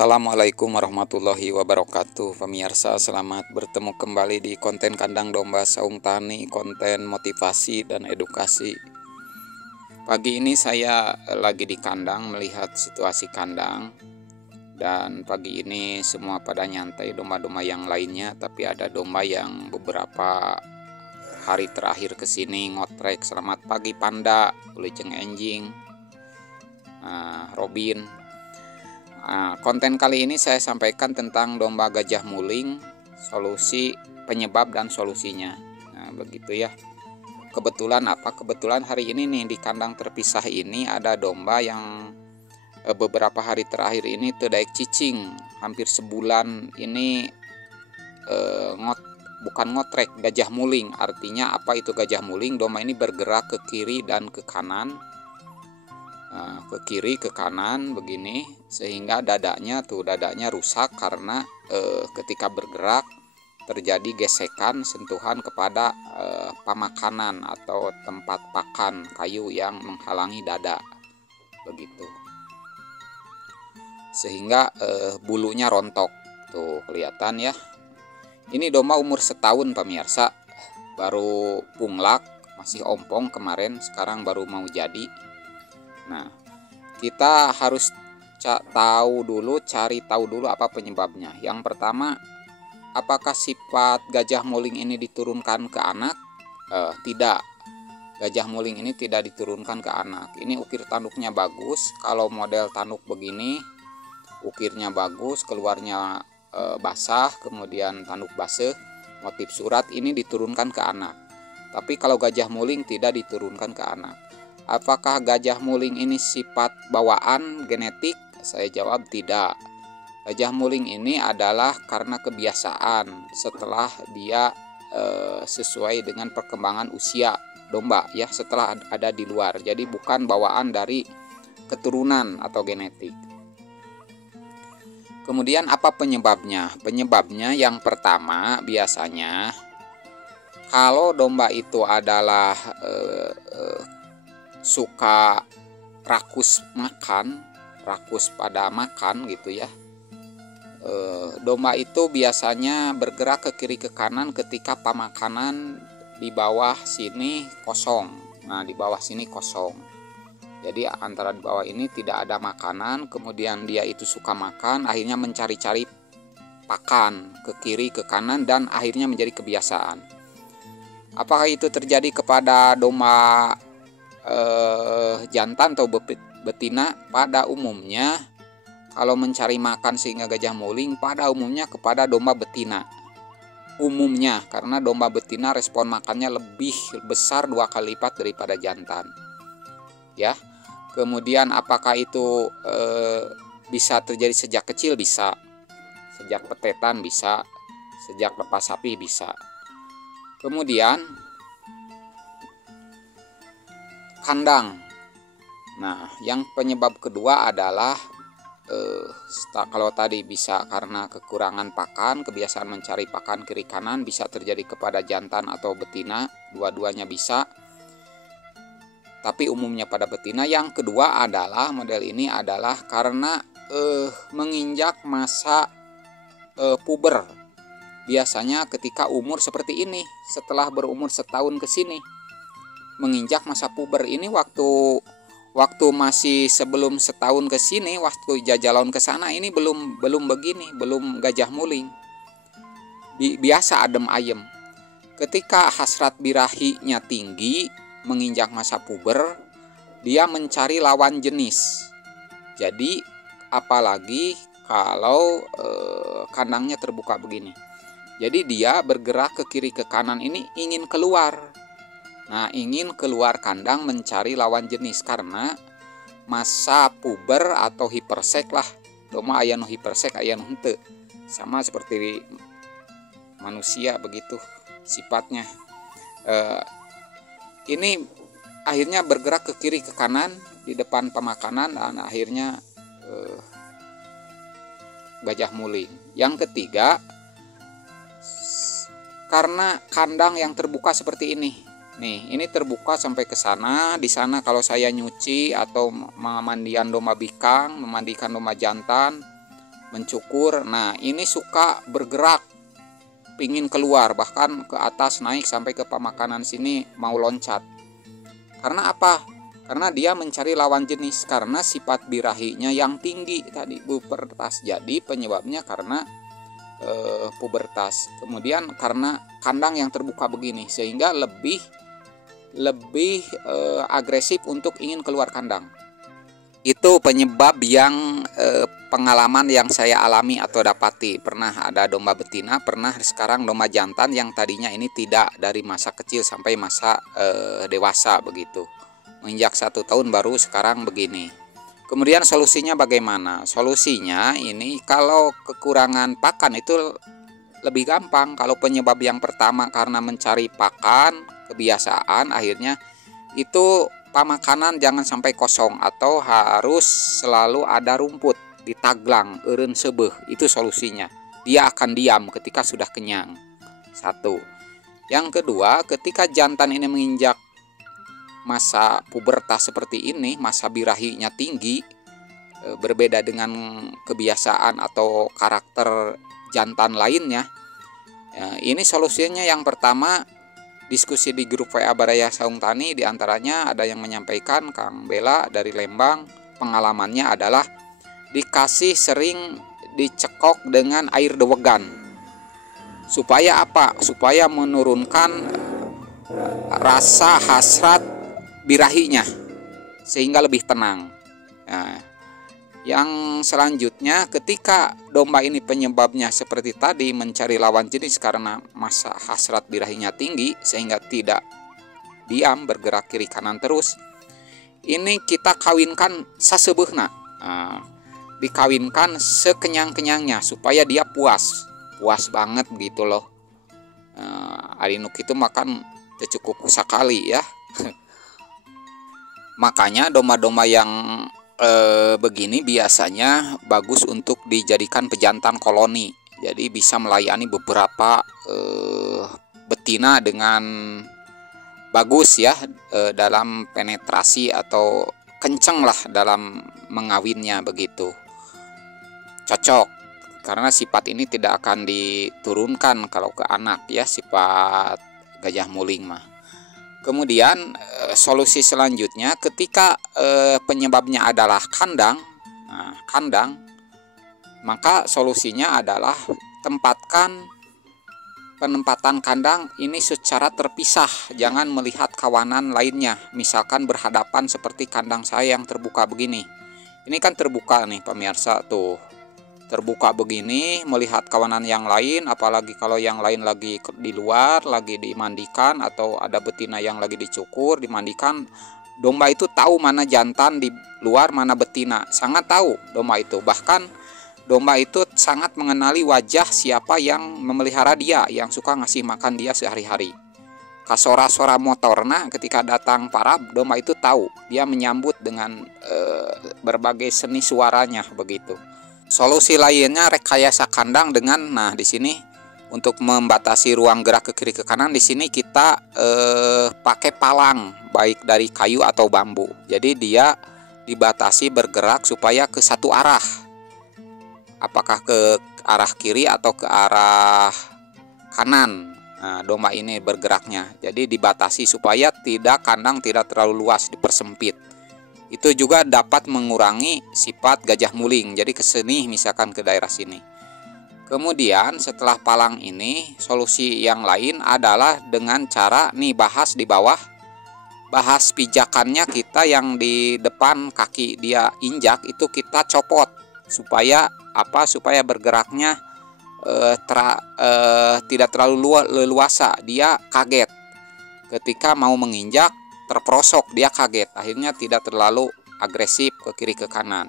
Assalamualaikum warahmatullahi wabarakatuh. Pemirsa, selamat bertemu kembali di konten kandang domba Saung Tani, konten motivasi dan edukasi. Pagi ini saya lagi di kandang melihat situasi kandang. Dan pagi ini semua pada nyantai, domba-domba yang lainnya, tapi ada domba yang beberapa hari terakhir kesini ngotrek. Selamat pagi Panda, Ulijeng Enjing, Robin. Konten kali ini saya sampaikan tentang domba gajah muling, solusi, penyebab dan solusinya. Begitu ya. Kebetulan hari ini nih di kandang terpisah ini ada domba yang beberapa hari terakhir ini terdaik cicing. Hampir sebulan ini bukan ngotrek, gajah muling. Artinya apa itu gajah muling? Domba ini bergerak ke kiri dan ke kanan. Ke kiri ke kanan begini, sehingga dadanya rusak karena ketika bergerak terjadi gesekan sentuhan kepada pamakanan atau tempat pakan kayu yang menghalangi dada begitu, sehingga bulunya rontok tuh kelihatan ya. Ini domba umur setahun pemirsa, baru punglak, masih ompong kemarin, sekarang baru mau jadi. Nah, kita harus cari tahu dulu apa penyebabnya. Yang pertama, apakah sifat gajah muling ini diturunkan ke anak? Tidak. Gajah muling ini tidak diturunkan ke anak. Ini ukir tanduknya bagus. Kalau model tanduk begini, ukirnya bagus, keluarnya basah, kemudian tanduk basah, motif surat, ini diturunkan ke anak. Tapi kalau gajah muling tidak diturunkan ke anak. Apakah gajah muling ini sifat bawaan genetik? Saya jawab tidak. Gajah muling ini adalah karena kebiasaan setelah dia sesuai dengan perkembangan usia domba ya, setelah ada di luar. Jadi bukan bawaan dari keturunan atau genetik. Kemudian apa penyebabnya? Penyebabnya yang pertama biasanya kalau domba itu adalah suka rakus pada makan gitu ya. Domba itu biasanya bergerak ke kiri ke kanan ketika pamakanan di bawah sini kosong. Nah, di bawah sini kosong. Jadi antara di bawah ini tidak ada makanan, kemudian dia itu suka makan, akhirnya mencari-cari pakan ke kiri ke kanan dan akhirnya menjadi kebiasaan. Apakah itu terjadi kepada domba jantan atau betina? Pada umumnya kalau mencari makan sehingga gajah muling pada umumnya kepada domba betina. Umumnya karena domba betina respon makannya lebih besar 2 kali lipat daripada jantan. Ya. Kemudian apakah itu bisa terjadi sejak kecil? Bisa. Sejak petetan bisa, sejak lepas sapi bisa. Kemudian kandang. Nah, yang penyebab kedua adalah kalau tadi bisa karena kekurangan pakan, kebiasaan mencari pakan kiri kanan, bisa terjadi kepada jantan atau betina, dua-duanya bisa. Tapi umumnya pada betina. Yang kedua adalah model ini adalah karena menginjak masa puber. Biasanya ketika umur seperti ini, setelah berumur setahun ke sini, menginjak masa puber. Ini waktu masih sebelum setahun ke sini, waktu jajalan ke sana ini belum begini, belum gajah muling. Biasa adem ayem. Ketika hasrat birahinya tinggi, menginjak masa puber, dia mencari lawan jenis. Jadi apalagi kalau kandangnya terbuka begini. Jadi dia bergerak ke kiri ke kanan ini ingin keluar. Nah, ingin keluar kandang mencari lawan jenis karena masa puber atau hipersek lah. Domba aya nu hipersek, aya nu henteu. Sama seperti manusia begitu sifatnya. Ini akhirnya bergerak ke kiri ke kanan di depan pemakanan dan akhirnya gajah muling. Yang ketiga, karena kandang yang terbuka seperti ini. Nih, ini terbuka sampai ke sana. Di sana kalau saya nyuci atau memandikan domba bikang, memandikan domba jantan, mencukur. Nah, ini suka bergerak, pingin keluar, bahkan ke atas naik sampai ke pemakanan sini mau loncat. Karena apa? Karena dia mencari lawan jenis, karena sifat birahinya yang tinggi tadi, pubertas. Jadi penyebabnya karena pubertas. Kemudian karena kandang yang terbuka begini, sehingga lebih agresif untuk ingin keluar kandang. Itu penyebab yang pengalaman yang saya alami atau dapati. Pernah ada domba betina, pernah sekarang domba jantan yang tadinya ini tidak, dari masa kecil sampai masa dewasa begitu. Menginjak 1 tahun baru sekarang begini. Kemudian solusinya bagaimana? Solusinya ini kalau kekurangan pakan itu lebih gampang. Kalau penyebab yang pertama karena mencari pakan, kebiasaan, akhirnya itu pamakanan jangan sampai kosong atau harus selalu ada rumput di taglang, eureun seubeuh. Itu solusinya. Dia akan diam ketika sudah kenyang. 1. Yang kedua, ketika jantan ini menginjak masa pubertas seperti ini, masa birahinya tinggi, berbeda dengan kebiasaan atau karakter jantan lainnya. Ini solusinya yang pertama, diskusi di grup WA Baraya Saung Tani, diantaranya ada yang menyampaikan, Kang Bela dari Lembang, pengalamannya adalah dikasih sering dicekok dengan air dewegan. Supaya apa? Supaya menurunkan rasa hasrat birahinya sehingga lebih tenang. Nah, yang selanjutnya, ketika domba ini penyebabnya seperti tadi mencari lawan jenis karena masa hasrat birahinya tinggi sehingga tidak diam, bergerak kiri kanan terus, ini kita kawinkan saseubeuna. Nah, dikawinkan sekenyang-kenyangnya supaya dia puas banget begitu loh. Ari nu kitu makan cukup sekali ya. Makanya domba-domba yang begini biasanya bagus untuk dijadikan pejantan koloni. Jadi bisa melayani beberapa betina dengan bagus ya, dalam penetrasi atau kenceng lah dalam mengawinnya begitu. Cocok, karena sifat ini tidak akan diturunkan kalau ke anak ya, sifat gajah muling mah. Kemudian solusi selanjutnya, ketika penyebabnya adalah kandang, maka solusinya adalah penempatan kandang ini secara terpisah, jangan melihat kawanan lainnya. Misalkan berhadapan seperti kandang saya yang terbuka begini. Ini kan terbuka nih pemirsa, tuh terbuka begini, melihat kawanan yang lain, apalagi kalau yang lain lagi di luar, lagi dimandikan, atau ada betina yang lagi dicukur, dimandikan. Domba itu tahu mana jantan di luar, mana betina, sangat tahu domba itu. Bahkan domba itu sangat mengenali wajah siapa yang memelihara dia, yang suka ngasih makan dia sehari-hari. Kasora-sora motorna ketika datang para domba itu tahu, dia menyambut dengan berbagai seni suaranya begitu. Solusi lainnya rekayasa kandang dengan, nah di sini untuk membatasi ruang gerak ke kiri ke kanan, di sini kita pakai palang baik dari kayu atau bambu. Jadi dia dibatasi bergerak supaya ke satu arah. Apakah ke arah kiri atau ke arah kanan. Nah, domba ini bergeraknya. Jadi dibatasi supaya kandang tidak terlalu luas, dipersempit. Itu juga dapat mengurangi sifat gajah muling, jadi kesini misalkan ke daerah sini. Kemudian setelah palang ini, solusi yang lain adalah dengan cara bahas di bawah, bahas pijakannya kita yang di depan kaki dia injak itu kita copot supaya supaya bergeraknya tidak terlalu leluasa, dia kaget ketika mau menginjak. Terperosok, dia kaget, akhirnya tidak terlalu agresif ke kiri ke kanan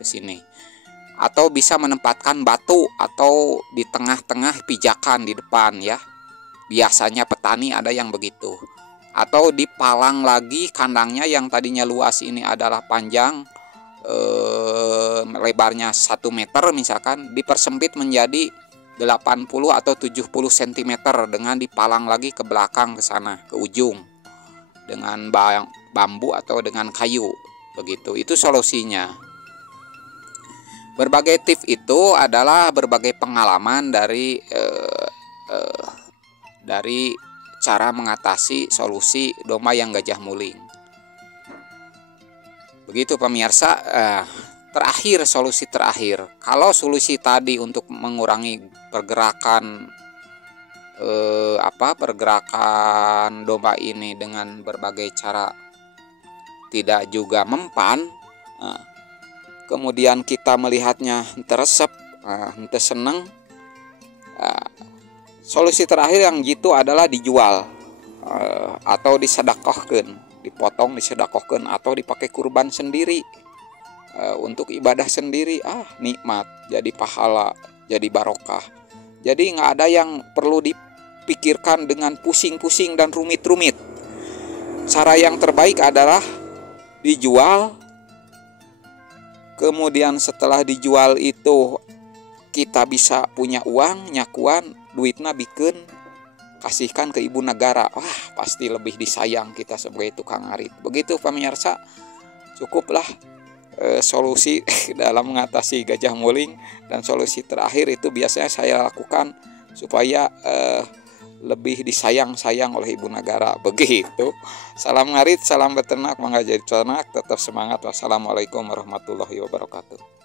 ke sini. Atau bisa menempatkan batu atau di tengah-tengah pijakan di depan ya. Biasanya petani ada yang begitu. Atau dipalang lagi kandangnya yang tadinya luas ini adalah panjang, lebarnya 1 meter misalkan, dipersempit menjadi 80 atau 70 cm dengan dipalang lagi ke belakang ke sana, ke ujung, dengan bambu atau dengan kayu begitu. Itu solusinya. Berbagai tips itu adalah berbagai pengalaman dari cara mengatasi solusi domba yang gajah muling. Begitu pemirsa. Terakhir, solusi terakhir. Kalau solusi tadi untuk mengurangi pergerakan pergerakan domba ini dengan berbagai cara tidak juga mempan, kemudian kita melihatnya teresep, seneng, solusi terakhir yang gitu adalah dijual atau disedekahkeun, dipotong disedekahkeun atau dipakai kurban sendiri untuk ibadah sendiri. Nikmat, jadi pahala, jadi barokah. Jadi nggak ada yang perlu dipikirkan dengan pusing-pusing dan rumit-rumit. Cara yang terbaik adalah dijual. Kemudian setelah dijual itu kita bisa punya uang, nyakuan, duitna bikin kasihkan ke ibu negara. Pasti lebih disayang kita sebagai tukang arit. Begitu pemirsa, cukuplah solusi dalam mengatasi gajah muling. Dan solusi terakhir itu biasanya saya lakukan supaya lebih disayang-sayang oleh ibu negara. Begitu. Salam ngarit, salam beternak, mangga jadi ternak, tetap semangat. Wassalamualaikum warahmatullahi wabarakatuh.